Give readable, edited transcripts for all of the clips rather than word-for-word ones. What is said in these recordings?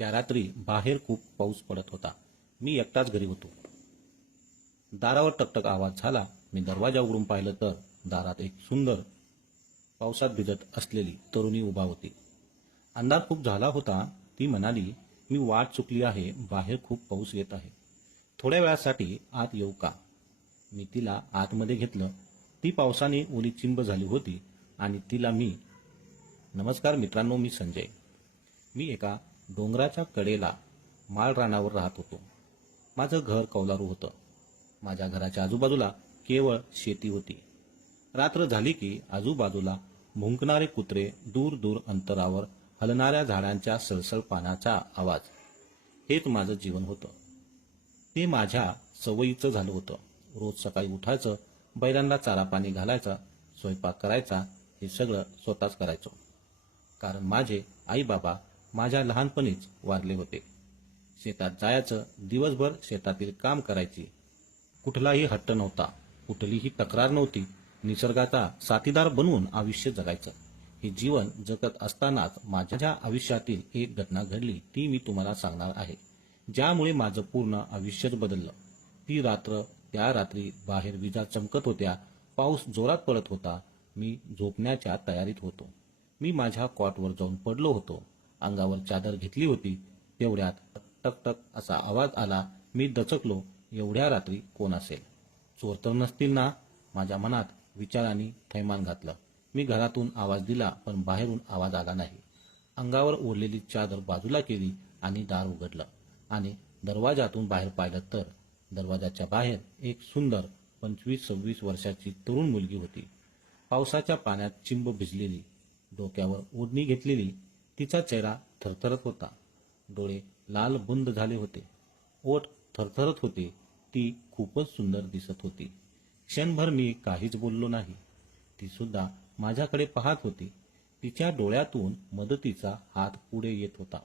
त्या रात्री बाहेर खूप पाऊस पडत होता. मी एकटाच घरी होतो. दारावर टकटक आवाज झाला. मी दरवाजा उघडून पाहिलं तर दारात एक सुंदर पावसात भिजत असलेली तरुणी उभा होती. अंधार खूप झाला होता. ती म्हणाली, मी वाट चुकली आहे, बाहेर खूप पाऊस येत आहे. थोड्या वेळासाठी आत येऊ का? मी तिला आतमध्ये घेतलं. ती पावसाने ओली चिंब झाली होती आणि तिला मी, नमस्कार मित्रांनो, मी संजय. मी एका डोंगराच्या कडेला माळ रानावर राहत होतो. माझं घर कौलारू होतं. माझ्या घराच्या आजूबाजूला केवळ शेती होती. रात्र झाली की आजूबाजूला भुंकणारे कुत्रे, दूर दूर अंतरावर हलणाऱ्या झाडांच्या सळसळ पानाचा आवाज, हेच माझं जीवन होतं. ते माझ्या सवयीचं झालं होतं. रोज सकाळी उठायचं, बैलांना चारा पाणी घालायचा, स्वयंपाक करायचा, हे सगळं स्वतःच करायचो. कारण माझे आई बाबा माझ्या लहानपणीच वारले होते. शेतात जायचं, दिवसभर शेतातील काम करायची. कुठलाही हट्ट नव्हता, कुठलीही तक्रार नव्हती. निसर्गाचा साथीदार बनवून आयुष्य जगायचं. हे जीवन जगत असतानाच माझ्या आयुष्यातील एक घटना घडली, ती मी तुम्हाला सांगणार आहे, ज्यामुळे माझं पूर्ण आयुष्यच बदललं. ती रात्र, त्या रात्री बाहेर विजा चमकत होत्या, पाऊस जोरात पडत होता. मी झोपण्याच्या तयारीत होतो. मी माझ्या कॉटवर जाऊन पडलो होतो. अंगावर चादर घेतली होती. तेवढ्यात टकटक असा आवाज आला. मी दचकलो. एवढ्या रात्री कोण असेल? चोर तर नसतील ना? माझ्या मनात विचारांनी थैमान घातलं. मी घरातून आवाज दिला, पण बाहेरून आवाज आला नाही. अंगावर ओढलेली चादर बाजूला केली आणि दार उघडलं आणि दरवाजातून बाहेर पाहिलं तर दरवाजाच्या बाहेर एक सुंदर 25-26 वर्षाची तरुण मुलगी होती. पावसाच्या पाण्यात चिंब भिजलेली, डोक्यावर ओढणी घेतलेली. तिचा चेहरा थरथरत होता. डोळे लाल बुंद झाले होते. ओठ थरथरत होते. ती खूपच सुंदर दिसत होती. क्षणभर मी काहीच बोललो नाही. ती सुद्धा माझ्याकडे पाहत होती. तिच्या डोळ्यातून मदतीचा हात पुढे येत होता.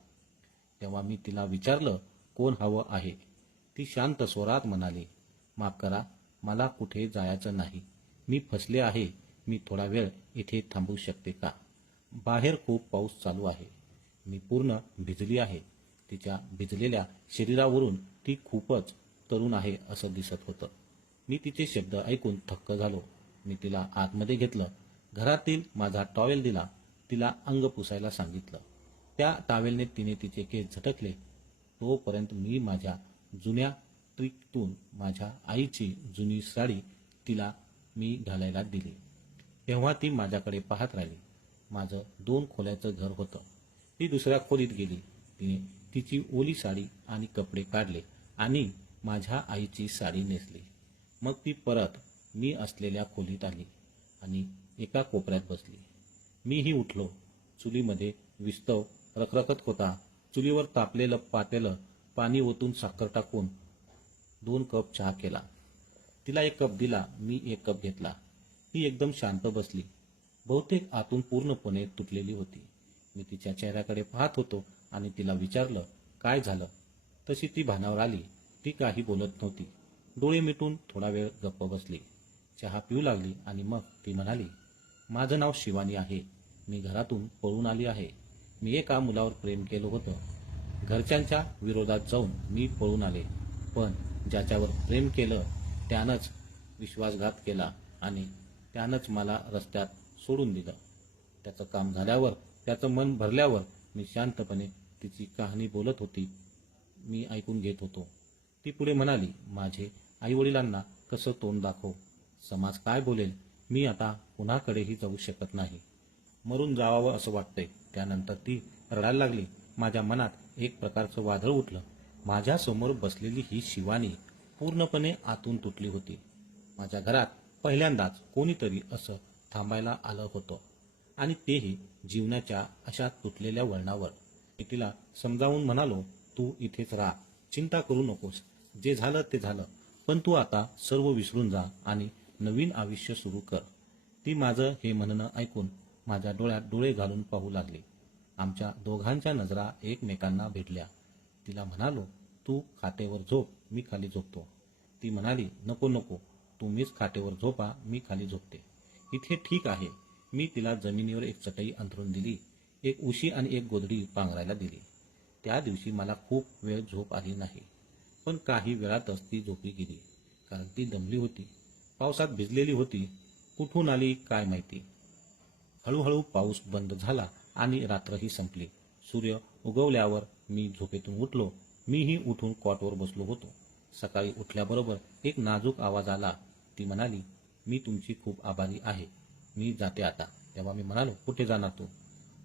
तेव्हा मी तिला विचारलं, कोण हवं आहे? ती शांत स्वरात म्हणाली, माफ करा, मला कुठे जायचं नाही. मी फसले आहे. मी थोडा वेळ इथे थांबू शकते का? बाहेर खूप पाऊस चालू आहे. मी पूर्ण भिजली आहे. तिच्या भिजलेल्या शरीरावरून ती खूपच तरुण आहे असं दिसत होतं. मी तिचे शब्द ऐकून थक्क झालो. मी तिला आतमध्ये घेतलं. घरातील माझा टॉवेल दिला. तिला अंग पुसायला सांगितलं. त्या टॉवेलने तिने तिचे केस झटकले. तोपर्यंत मी माझ्या जुन्या ट्रिकतून माझ्या आईची जुनी साडी तिला मी घालायला दिली. तेव्हा ती माझ्याकडे पाहत राहिली. माझं 2 खोल्याचं घर होतं. ती दुसऱ्या खोलीत गेली. तिने तिची ओली साडी आणि कपडे काढले आणि माझ्या आईची साडी नेसली. मग ती परत मी असलेल्या खोलीत आली आणि एका कोपऱ्यात बसली. मीही उठलो. चुलीमध्ये विस्तव रखरखत होता. चुलीवर तापलेलं पातेलं, पाणी ओतून साखर टाकून 2 कप चहा केला. तिला 1 कप दिला. मी 1 कप घेतला. ती एकदम शांत बसली. बहुतेक आतून पूर्णपणे तुटलेली होती. मी तिच्या चेहऱ्याकडे पाहत होतो आणि तिला विचारलं, काय झालं? तशी ती भानावर आली. ती काही बोलत नव्हती. डोळे मिटून थोडा वेळ गप्प बसली. चहा पिऊ लागली आणि मग ती म्हणाली, माझं नाव शिवानी आहे. मी घरातून पळून आली आहे. मी एका मुलावर प्रेम केलं होतं. घरच्यांच्या विरोधात जाऊन मी पळून आले. पण ज्याच्यावर प्रेम केलं त्यानंच विश्वासघात केला आणि त्यानंच मला रस्त्यात सोडून दिलं. त्याचं काम झाल्यावर, त्याचं मन भरल्यावर मी शांतपणे तिची कहाणी बोलत होती. मी ऐकून घेत होतो. ती पुढे म्हणाली, माझे आईवडिलांना कसं तोंड दाखवू? समाज काय बोलेल? मी आता कुणाकडेही जाऊ शकत नाही. मरून जावावं असं वाटतंय. त्यानंतर ती रडायला लागली. माझ्या मनात एक प्रकारचं वादळ उठलं. माझ्यासमोर बसलेली ही शिवानी पूर्णपणे आतून तुटली होती. माझ्या घरात पहिल्यांदाच कोणीतरी असं थांबायला आलं होतं आणि तेही जीवनाच्या अशा तुटलेल्या वळणावर. मी तिला समजावून म्हणालो, तू इथेच राहा, चिंता करू नकोस. जे झालं ते झालं, पण तू आता सर्व विसरून जा आणि नवीन आयुष्य सुरू कर. ती माझं हे म्हणणं ऐकून माझ्या डोळ्यात डोळे घालून पाहू लागली. आमच्या दोघांच्या नजरा एकमेकांना भेटल्या. तिला म्हणालो, तू खाटेवर झोप, मी खाली झोपतो. ती म्हणाली, नको नको, तुम्हीच खाटेवर झोपा, मी खाली झोपते. इथे ठीक आहे. मी तिला जमिनीवर एक चटई अंथरून दिली. एक उशी आणि एक गोधडी पांघरायला दिली. त्या दिवशी मला खूप वेळ झोप आली नाही, पण काही वेळातच ती झोपी गेली, कारण ती दमली होती, पावसात भिजलेली होती. कुठून आली काय माहिती. हळूहळू पाऊस बंद झाला आणि रात्रही संपली. सूर्य उगवल्यावर मी झोपेतून उठलो. मीही उठून कॉटवर बसलो होतो. सकाळी उठल्याबरोबर एक नाजूक आवाज आला. ती म्हणाली, मी तुमची खूप आभारी आहे. मी जाते आता. तेव्हा मी म्हणालो, कुठे जाणार तू?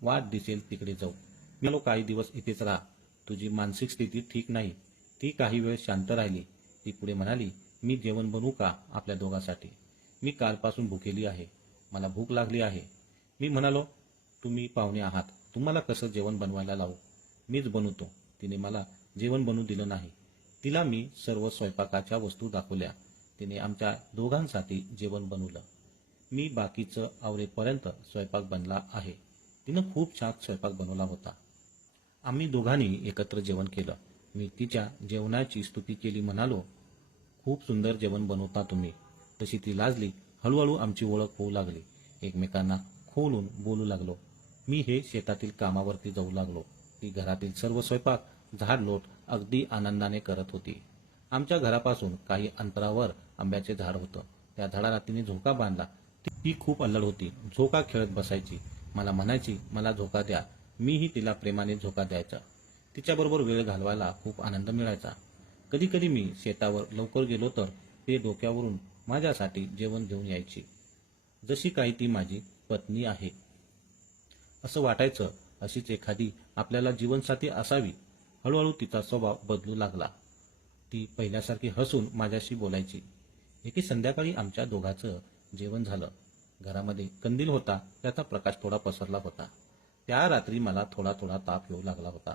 वाट दिसेल तिकडे जाऊ. मी म्हणालो, काही दिवस इथेच राहा. तुझी मानसिक स्थिती ठीक नाही. ती काही वेळ शांत राहिली. ती पुढे म्हणाली, मी जेवण बनवू का आपल्या दोघांसाठी? मी कालपासून भुकेली आहे. मला भूक लागली आहे. मी म्हणालो, तुम्ही पाहुणे आहात, तुम्हाला कसं जेवण बनवायला लावू? मीच बनवतो. तिने मला जेवण बनवू दिलं नाही. तिला मी सर्व स्वयंपाकाच्या वस्तू दाखवल्या. तिने आमच्या दोघांसाठी जेवण बनवलं. मी बाकीचं आवरेपर्यंत स्वयंपाक बनला आहे. तिनं खूप छान स्वयंपाक बनवला होता. आम्ही दोघांनी एकत्र जेवण केलं. मी तिच्या जेवणाची स्तुती केली, म्हणालो, खूप सुंदर जेवण बनवता तुम्ही. तशी ती लाजली. हळूहळू आमची ओळख होऊ लागली. एकमेकांना खोलून बोलू लागलो. मी हे शेतातील कामावरती जाऊ लागलो. ती घरातील सर्व स्वयंपाक, झाडलोट अगदी आनंदाने करत होती. आमच्या घरापासून काही अंतरावर आंब्याचे झाड होतं. त्या झाडाला तिने झोका बांधला. ती खूप अल्लड होती. झोका खेळत बसायची. मला म्हणायची, मला झोका द्या. मीही तिला प्रेमाने झोका द्यायचा. तिच्याबरोबर वेळ घालवायला खूप आनंद मिळायचा. कधी कधी मी शेतावर लवकर गेलो तर ते डोक्यावरून माझ्यासाठी जेवण घेऊन यायची. जशी काही ती माझी पत्नी आहे असं वाटायचं. अशीच एखादी आपल्याला जीवनसाथी असावी. हळूहळू तिचा स्वभाव बदलू लागला. ती पहिल्यासारखी हसून माझ्याशी बोलायची. एके संध्याकाळी आमच्या दोघांचं जेवण झालं. घरामध्ये कंदील होता. त्याचा प्रकाश थोडा पसरला होता. त्या रात्री मला थोडा थोडा ताप येऊ लागला होता.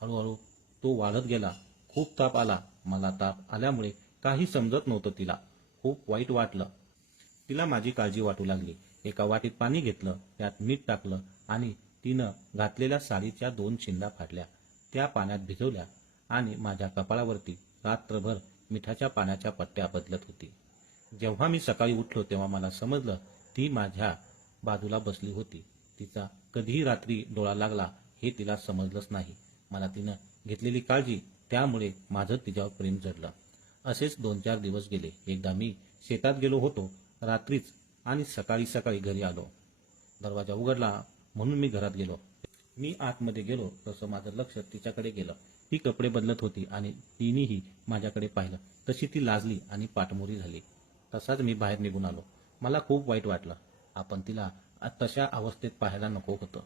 हळूहळू तो वाढत गेला. खूप ताप आला. मला ताप आल्यामुळे काही समजत नव्हतं. तिला खूप वाईट वाटलं. तिला माझी काळजी वाटू लागली. एका वाटीत पाणी घेतलं, त्यात मीठ टाकलं आणि तिनं घातलेल्या साडीच्या 2 चिंध्या फाडल्या. त्या पाण्यात भिजवल्या आणि माझ्या कपाळावरती रात्रभर मिठाच्या पाण्याच्या पट्ट्या बदलत होती. जेव्हा मी सकाळी उठलो तेव्हा मला समजलं, ती माझ्या बाजूला बसली होती. तिचा कधीही रात्री डोळा लागला हे तिला समजलंच नाही. मला तिनं घेतलेली काळजी, त्यामुळे माझं तिच्यावर प्रेम जडलं. असेच 2-4 दिवस गेले. एकदा मी शेतात गेलो होतो रात्रीच आणि सकाळी सकाळी घरी आलो. दरवाजा उघडला म्हणून मी घरात गेलो. मी आतमध्ये गेलो तसं माझं लक्ष तिच्याकडे गेलं. ती कपडे बदलत होती आणि तिनेही माझ्याकडे पाहिलं. तशी ती लाजली आणि पाठमोरी झाली. तसाच मी बाहेर निघून आलो. मला खूप वाईट वाटलं. आपण तिला तशा अवस्थेत पाहायला नको होतं.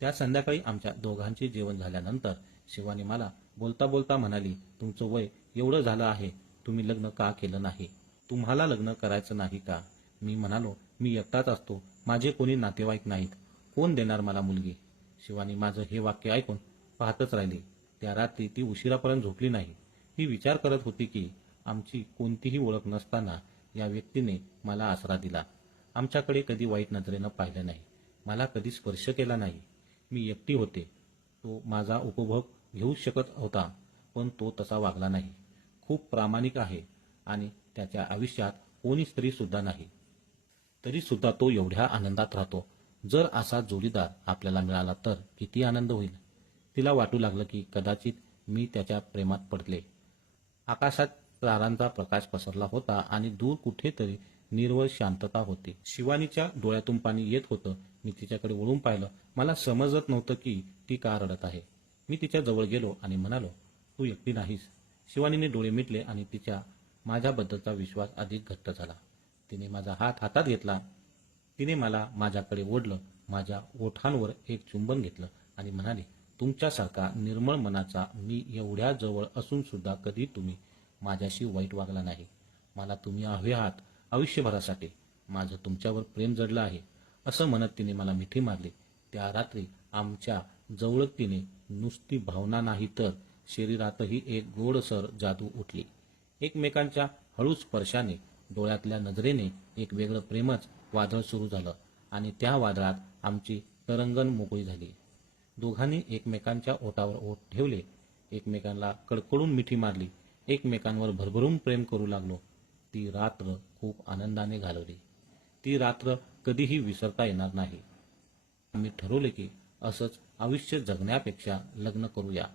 त्या संध्याकाळी आमच्या दोघांचे जेवण झाल्यानंतर शिवानी मला बोलता बोलता म्हणाली, तुमचं वय एवढं झालं आहे, तुम्ही लग्न का केलं नाही? तुम्हाला लग्न करायचं नाही का? मी म्हणालो, मी एकटाच असतो. माझे कोणी नातेवाईक नाहीत. कोण देणार मला मुलगी? शिवानी माझं हे वाक्य ऐकून पाहतच राहिली. त्या रात्री ती उशिरापर्यंत झोपली नाही. ती विचार करत होती की आमची कोणतीही ओळख नसताना या व्यक्तीने मला आसरा दिला. आमच्याकडे कधी वाईट नजरेनं पाहिलं नाही. मला कधी स्पर्श केला नाही. मी एकटी होते. तो माझा उपभोग घेऊ शकत होता, पण तो तसा वागला नाही. खूप प्रामाणिक आहे आणि त्याच्या आयुष्यात कोणी स्त्री सुद्धा नाही. तरी सुद्धा तो एवढ्या आनंदात राहतो. जर असा जोडीदार आपल्याला मिळाला तर किती आनंद होईल. तिला वाटू लागलं की कदाचित मी त्याच्या प्रेमात पडले. आकाशात तारांचा प्रकाश पसरला होता आणि दूर कुठेतरी निर्मळ शांतता होती. शिवानीच्या डोळ्यातून पाणी येत होतं. मी तिच्याकडे वळून पाहिलं. मला समजत नव्हतं की ती का रडत आहे. मी तिच्या जवळ गेलो आणि म्हणालो, तू एकटी नाहीस. शिवानीने डोळे मिटले आणि तिच्या माझ्याबद्दलचा विश्वास अधिक घट्ट झाला. तिने माझा हात हातात घेतला. तिने मला माझ्याकडे ओढलं. माझ्या ओठांवर एक चुंबन घेतलं आणि म्हणाली, तुमच्यासारखा निर्मळ मनाचा मी एवढ्या जवळ असून सुद्धा कधी तुम्ही माझ्याशी वाईट वागला नाही. मला तुम्ही हवे आहात आयुष्यभरासाठी. माझं तुमच्यावर प्रेम जडलं आहे. असं म्हणत तिने मला मिठी मारली. त्या रात्री आमच्या जवळकीने नुसती भावना नाही तर शरीरातही एक गोडसर जादू उठली. एकमेकांच्या हळू स्पर्शाने, डोळ्यातल्या नजरेने एक वेगळं प्रेमच वादळ सुरू झालं आणि त्या वादळात आमची तरंगण मोकळी झाली. दोघांनी एकमेकांच्या ओठावर ओठ ठेवले. एकमेकांना कडकडून मिठी मारली. एकमेकांवर भरभरून प्रेम करू लागलो. ती रात्र खूप आनंदाने घालवली. ती रात्र कधीही विसरता येणार नाही. आम्ही ठरवले की असंच आयुष्य जगण्यापेक्षा लग्न करूया.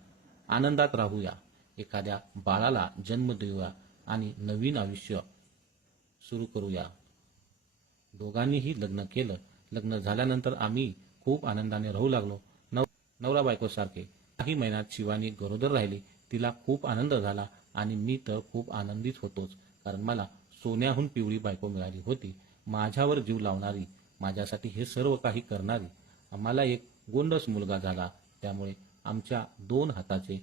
आनंदात राहूया, एखाद्या बाळाला जन्म देऊया आणि नवीन आयुष्य सुरू करूया. दोघांनीही लग्न केलं. लग्न झाल्यानंतर आम्ही खूप आनंदाने राहू लागलो. नवरा बायको सारखे. काही महिन्यात शिवानी गरोदर राहिली. तिला खूप आनंद झाला आणि मी तर खूप आनंदित होतोच, कारण मला सोन्याहून पिवळी बायको मिळाली होती. माझ्यावर जीव लावणारी, माझ्यासाठी हे सर्व काही करणारी. आम्हाला एक गोंडस मुलगा झाला. त्यामुळे आमच्या 2 हाताचे